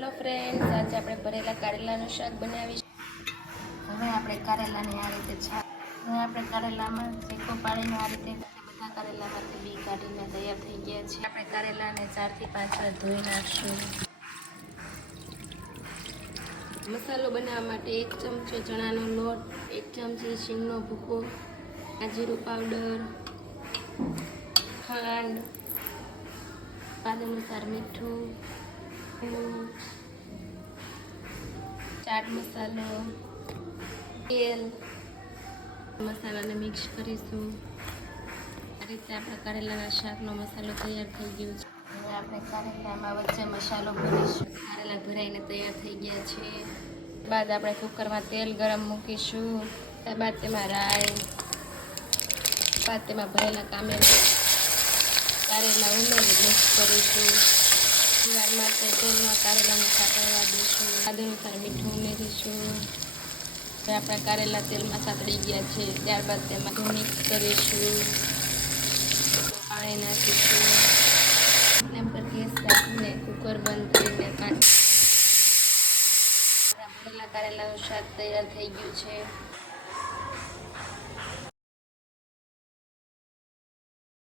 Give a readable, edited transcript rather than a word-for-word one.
Hello friends, આજે આપણે ભરેલા કારેલાનું શાક બનાવીશું. હવે આપણે કારેલાને આ રીતે કારેલામાં શેકો પાડીને આ રીતે બધા કારેલામાંથી બી કાઢીને તૈયાર થઈ ગયા છે. આપણે કારેલાને 4 થી 5 વાર ધોઈ નાખશું. મસાલો બનાવવા માટે 1 ચમચો ચણાનો લોટ, 1 ચમચી શીંગનો ભૂકો, જીરું પાવડર, ખાંડ, સ્વાદ અનુસાર મીઠું, ચાટ મસાલો, તેલ, મસાલાને મિક્સ કરીશું. આ રીતે આપણા કારેલાના શાકનો મસાલો તૈયાર થઈ ગયો છે. હવે આપણે કારેલામાં વચ્ચે મસાલો ભરીશું. કારેલા ભરાઈને તૈયાર થઈ ગયા છે. બાદ આપણે કુકરમાં તેલ ગરમ મૂકીશું. ત્યારબાદ તેમાં રાઈ, બાદ તેમાં ભરેલા કારેલા ઉમેરી મિક્સ કરીશું. થોડી વાર માટે તેલમાં કારેલાને સાતળવા દઈશું. સ્વાદ અનુસાર મીઠું ઉમેરીશું. હવે આપણા કારેલા તેલમાં સાતળી ગયા છે. ત્યારબાદ તેમાં મિક્સ કરીશું. પાણી નાખીશું. ફ્લેમ પર ગેસ રાખીને કુકર બંધ કરીને ભરેલા કારેલાનું શાક તૈયાર થઈ ગયું છે.